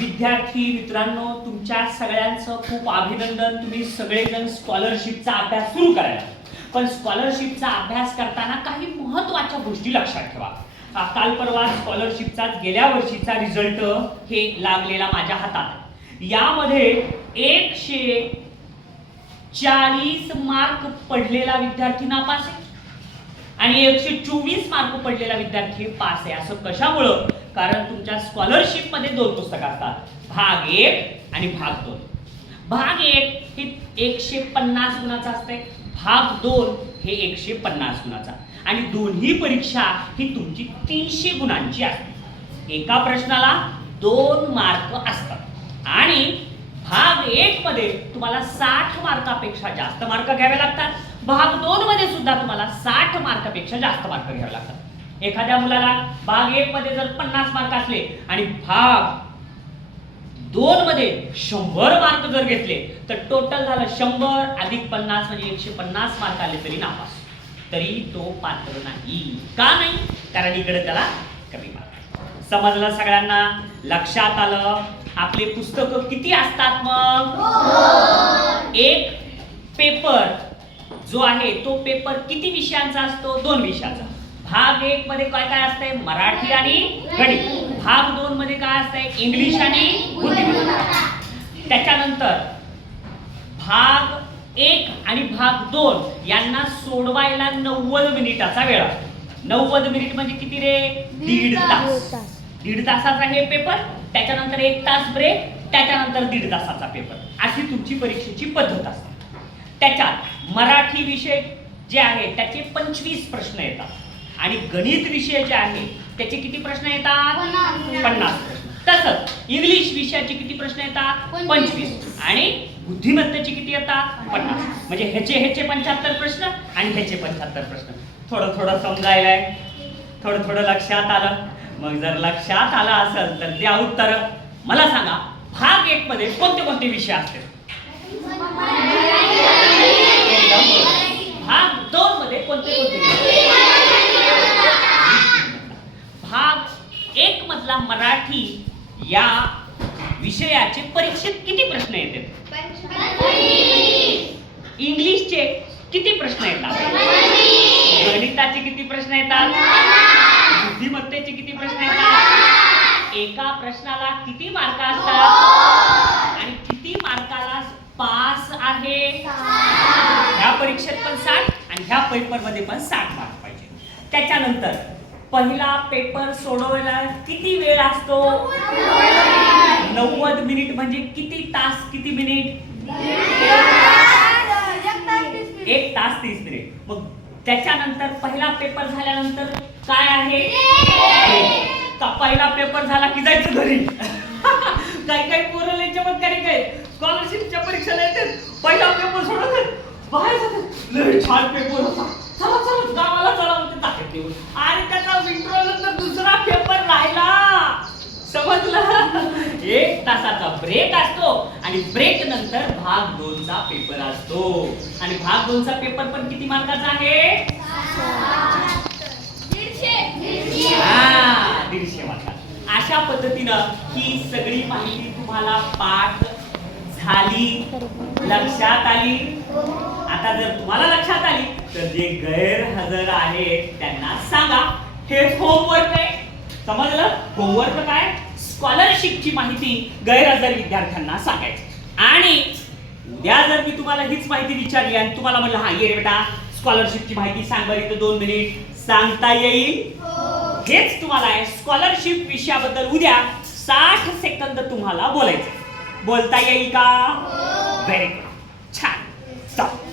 विद्यार्थी मित्रांनो तुमच्या सगळ्यांचं खूप अभिनंदन. तुम्ही सगळेजण स्कॉलरशिपचा अभ्यास सुरू करायला. पण स्कॉलरशिपचा अभ्यास करताना काही महत्त्वाच्या गोष्टी लक्षात ठेवा. काल परवा स्कॉलरशिपचा गेल्या वर्षीचा रिझल्ट हे लागलेला माझ्या हातात. यामध्ये एकशे चाळीस मार्क पडलेला विद्यार्थी नापास आहे. आणि एकशे चोवीस मार्क पडलेला विद्यार्थी पास आहे. असं कशामुळं? कारण तुमच्या स्कॉलरशिपमध्ये दोन पुस्तकं असतात. भाग एक आणि भाग दोन. भाग एक हे एकशे पन्नास गुणाचा असते भाग दोन हे एकशे पन्नास गुणाचा. आणि दोन्ही परीक्षा ही तुमची तीनशे गुणांची असते. एका प्रश्नाला दोन मार्क असतात. आणि भाग एक मध्ये तुम्हाला साठ मार्कापेक्षा जास्त मार्क घ्यावे लागतात. भाग दोन मध्ये सुद्धा तुम्हाला साठ मार्कापेक्षा जास्त मार्क घ्यावे लागतात. एखाद्या मुलाला भाग एक मध्ये जर पन्नास मार्क असले आणि भाग दोन मध्ये शंभर मार्क जर घेतले तर टोटल झालं शंभर अधिक पन्नास म्हणजे एकशे पन्नास मार्क आले तरी नापास. तरी तो पात्र नाही. का नाही? कारण इकडे त्याला कमी मार्क समजलं सगळ्यांना? लक्षात आलं? आपले पुस्तक किती असतात मग? एक पेपर जो आहे तो पेपर किती विषयांचा असतो? दोन विषयाचा. भाग एक मध्ये काय काय असतंय? मराठी आणि गणित. भाग दोन मध्ये काय असतंय? इंग्लिश आणि बुद्धिमत्ता. त्याच्यानंतर भाग एक आणि भाग दोन यांना सोडवायला नव्वद मिनिटाचा वेळ असतो. नव्वद मिनिट म्हणजे किती रे? दीड तास. दीड तासाचा हे पेपर त्याच्यानंतर एक तास ब्रेक त्याच्यानंतर दीड तासाचा पेपर अशी तुमची परीक्षेची पद्धत असते. त्याच्यात मराठी विषय जे आहे त्याचे पंचवीस प्रश्न येतात. आणि गणित विषय जे आहे त्याचे किती प्रश्न येतात? पन्नास. तसंच इंग्लिश विषयाचे किती प्रश्न येतात? पंचवीस. आणि बुद्धिमत्तेचे किती येतात? पन्नास. म्हणजे ह्याचे ह्याचे पंच्याहत्तर प्रश्न आणि ह्याचे पंच्याहत्तर प्रश्न. थोडं थोडं समजायलाय. थोडं थोडं लक्षात आलं. मग जर लक्षात आलं असेल तर द्या उत्तर. मला सांगा भाग एक मध्ये कोणते कोणते विषय असतील? मधला मराठी या विषयाचे परीक्षेत किती प्रश्न येतात? इंग्लिशचे किती प्रश्न येतात? गणिताचे किती प्रश्न येतात? बुद्धिमत्तेचे किती प्रश्न येतात? एका प्रश्नाला किती मार्क असतात? आणि किती मार्काला पास आहे? ह्या परीक्षेत पण साठ आणि ह्या पेपरमध्ये पण साठ मार्क पाहिजे. त्याच्यानंतर पहिला पेपर सोडवायला किती वेळ असतो? नव्वद मिनिट म्हणजे किती तास किती मिनिट? एक तास तीस मिनिट. मग त्याच्यानंतर पहिला पेपर झाल्यानंतर काय आहे? का पहिला पेपर झाला की जायचं घरी? काही काही पोरं लय चमत्कारी काय स्कॉलरशिपच्या परीक्षा येतात. पहिला पेपर सोडत बाहेर जातात. लय छान पेपर होता. चला चला गावाला चला. म्हणते ताकद देऊन आणि त्याचा विंट्रो नंतर दुसरा पेपर राहिला समजलं एक तासाचा ब्रेक असतो आणि ब्रेक नंतर भाग दोनचा पेपर असतो. आणि भाग दोनचा पेपर पण किती मार्काचा आहे? दीडशे. मार्काचा अशा पद्धतीनं ही सगळी माहिती तुम्हाला पाठ झाली लक्षात आली. आता जर तुम्हाला लक्षात आली तर जे गैरहजर आहेत त्यांना सांगा. हे होमवर्क आहे. समजलं? होमवर्क काय? स्कॉलरशिपची माहिती गैरहजर विद्यार्थ्यांना सांगायची. आणि उद्या जर मी तुम्हाला हीच माहिती विचारली आणि तुम्हाला म्हणलं हा ये बेटा स्कॉलरशिपची माहिती सांग बरं इथं दोन मिनिट सांगता येईल? हेच तुम्हाला आहे. स्कॉलरशिप विषयाबद्दल उद्या साठ सेकंद तुम्हाला बोलायचं बोलता येईल का? व्हेरी गुड छान. चल